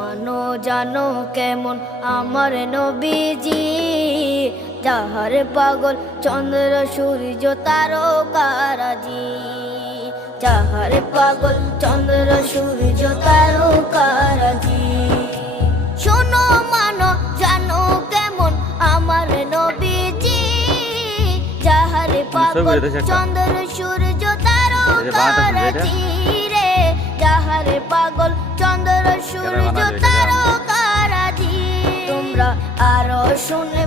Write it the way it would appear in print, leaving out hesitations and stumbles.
মানো জানো কেমন আমার নবীজি, যাহার পাগল চন্দ্র সূর্য তারকারাজি, যাহার পাগল চন্দ্র সূর্য তারকারাজি। শোনো মানো জানো কেমন আমার নবীজি, যাহার পাগল চন্দ্র সূর্য তারকারাজি রে, যাহার পাগল চন্দ্র সূর্য তারকারাজি। তোমরা আরো শুনে